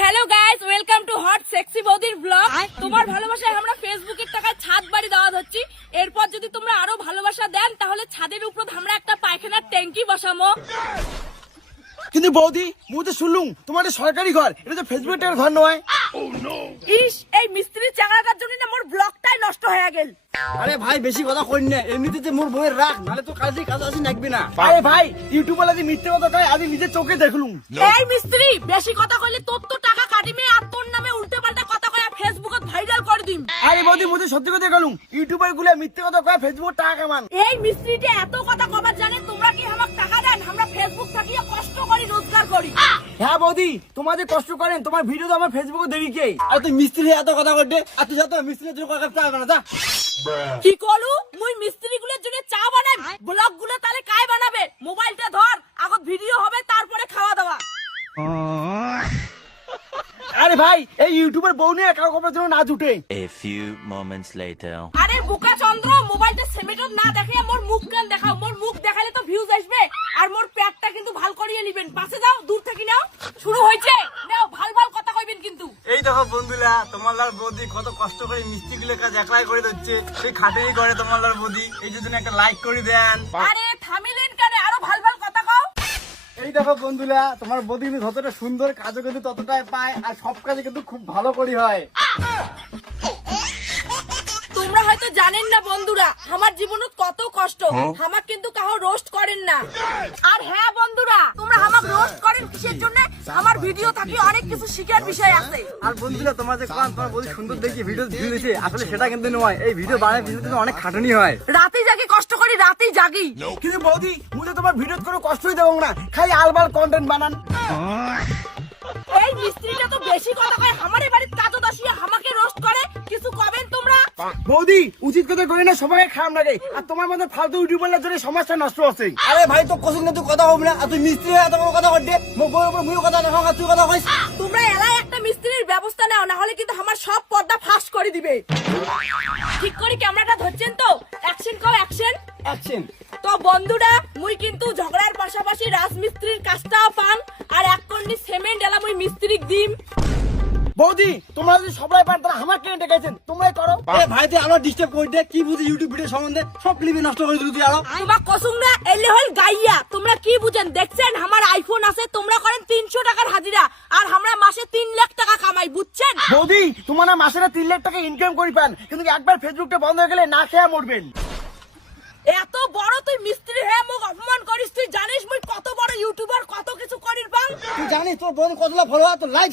Hello guys, welcome too hot sexy বৌদির blog. তোমার ভালোবাসায় আমরা ফেসবুকের টাকায় ছাদ বাড়ি দেওয়া হচ্ছি। এরপর যদি তোমরা আরো ভালোবাসা দেন তাহলে ছাদের উপর আমরা একটা পায়খানার ট্যাঙ্কি বসাবো। কিন্তু বৌদি মুই তো শুনলুম তোমার সরকারি ঘর, এটা তো ফেসবুকের টাকার ঘর নয়। ইস, এই মিস্ত্রির চাকরাটার জন্য না মোর ব্লগটাই নষ্ট হয়ে গেল। আরে ভাই বেশি কথা কই না, এমনিতে যে মোর বইয়ের রাখ, নালে তো কাজে কাজ আসি নাকবি না। আরে ভাই ইউটিউবে আজি মিথ্যে কথা কয়, আজি নিজের চোখে দেখলুম। এই মিস্ত্রি, বেশি কথা কইলে তোর তো টাকা কাটিমে আর তোর নামে উল্টে পাল্টা কথা কয় ফেসবুকে ভাইরাল করে দিম। আরে বৌদি মুই তো সত্যি কথা গেলুম, ইউটিউবার গুলা মিথ্যে কথা কয় ফেসবুক টাকা কামান। এই মিস্ত্রিটা এত কথা কবার জানে, তোমরা কি আমাকে টাকা দেন? আমরা ফেসবুক থাকিয়ে কষ্ট করি, রোজগার করি। হ্যাঁ বৌদি, তোমার যে কষ্ট করেন তোমার ভিডিও তো আমার ফেসবুকে দেখি কে। আর তুই মিস্ত্রি হয়ে এত কথা কইতে, আর তুই যা তো মিস্ত্রির জন্য কথা চাইবে না, যা। কি করু মুই মিস্ত্রি গুলোর জন্য চা বানাই, ব্লগ গুলো তাহলে কাই বানাবে? মোবাইলটা ধর, আগত ভিডিও হবে তারপরে খাওয়া দাওয়া। আরে ভাই এই ইউটিউবের বউ নিয়ে কাউ করার জন্য না জুটে। A few moments later. আরে বোকা চন্দ্র, মোবাইলটা সেমিটর না দেখে মোর মুখ কান দেখাও। মোর মুখ দেখালে তো ভিউজ আসবে, আর মোর পেটটা কিন্তু ভাল করিয়ে নিবেন। পাশে যাও, দূর থেকে নাও। শুরু হইছে, নাও ভাল ভাল কথা কইবেন কিন্তু। এই দেখো বন্ধুরা, তোমার লাল বৌদি কত কষ্ট করে মিস্ত্রি গুলো কাজ একলাই করে দিচ্ছে, সেই খাটেই করে তোমার লাল বৌদি। এই জন্য একটা লাইক করে দেন। আরে থামিলেন কেন? আরো ভাল ভাল কথা কও। এই দেখো বন্ধুরা, তোমার বৌদি কিন্তু যতটা সুন্দর কাজও কিন্তু ততটাই পায়, আর সব কাজে কিন্তু খুব ভালো করি হয়। তোমরা হয়তো জানেন না বন্ধুরা, আমার জীবনত কত কষ্ট। আমার কিন্তু কাহো রোস্ট করেন না। আর হ্যাঁ বন্ধুরা, তোমরা আমাকে রোস্ট করেন কিসের জন্য? আমার ভিডিও থাকি অনেক কিছু শিখার বিষয় আছে। আর বন্ধুরা, তোমার যে কান তোমার বৌদি সুন্দর দেখি ভিডিও ভিউ দিয়েছে, আসলে সেটা কিন্তু নয়। এই ভিডিও বানানোর পিছনে কিন্তু অনেক খাটুনি হয়। রাতে জাগি কষ্ট করি, রাতেই জাগি। কিন্তু বৌদি মুই তো তোমার ভিডিও করে কষ্টই দেবো না, খালি আলবাল কন্টেন্ট বানান। এই মিস্ত্রিটা তো বেশি কথা কয়, আমারে বাড়ির কাজও দাসিয়া আমাকে রোস্ট করে। কিছু কবেন তোমরা? বৌদি উচিত কথা করি না, সবাই খারাপ লাগে, আর তোমার মধ্যে ফালতু ইউটিউবার জন্য সমাজটা নষ্ট হচ্ছে। আরে ভাই তো কষ্ট না, তুই কথা হবে না, আর তুই মিস্ত্রি হয়ে এত বড় কথা করতে, মোর বউর উপর মুইও কথা দেখাও, আর তুই কথা কইস। তোমরা এলাই একটা মিস্ত্রির ব্যবস্থা নাও, না হলে কিন্তু আমার সব পর্দা ফাঁস করে দিবে। ঠিক করে ক্যামেরাটা ধরছেন তো? অ্যাকশন কও, অ্যাকশন। অ্যাকশন। তো বন্ধুরা, মুই কিন্তু ঝগড়ার পাশাপাশি রাজমিস্ত্রির কাজটাও পান, আর এক কন্ডি সিমেন্ট এলা মুই মিস্ত্রিক দিম। বৌদি তোমরা যদি সবাই পার তাহলে আমার কেন ডেকেছেন, তোমরাই করো। আরে ভাই তুই আলো ডিস্টার্ব করে দে, কি বুঝি ইউটিউব ভিডিও সম্বন্ধে, সব ক্লিপই নষ্ট করে দিলি তুই আলো। তোমার কসুম না এলে হল গাইয়া। তোমরা কি বুঝেন? দেখছেন আমার আইফোন আছে, তোমরা করেন 300 টাকার হাজিরা, আর আমরা মাসে 3 লাখ টাকা কামাই, বুঝছেন? বৌদি তোমার না মাসে 3 লাখ টাকা ইনকাম করি পান, কিন্তু একবার ফেসবুকটা বন্ধ হয়ে গেলে না খেয়ে মরবেন। এত বড় তুই মিস্ত্রি হয়ে মুখ অপমান করিস? তুই জানিস মুই কত বড় ইউটিউবার, কত কিছু করির পাং? তুই জানিস তোর বোন কতলা ফলোয়ার, তোর লাইক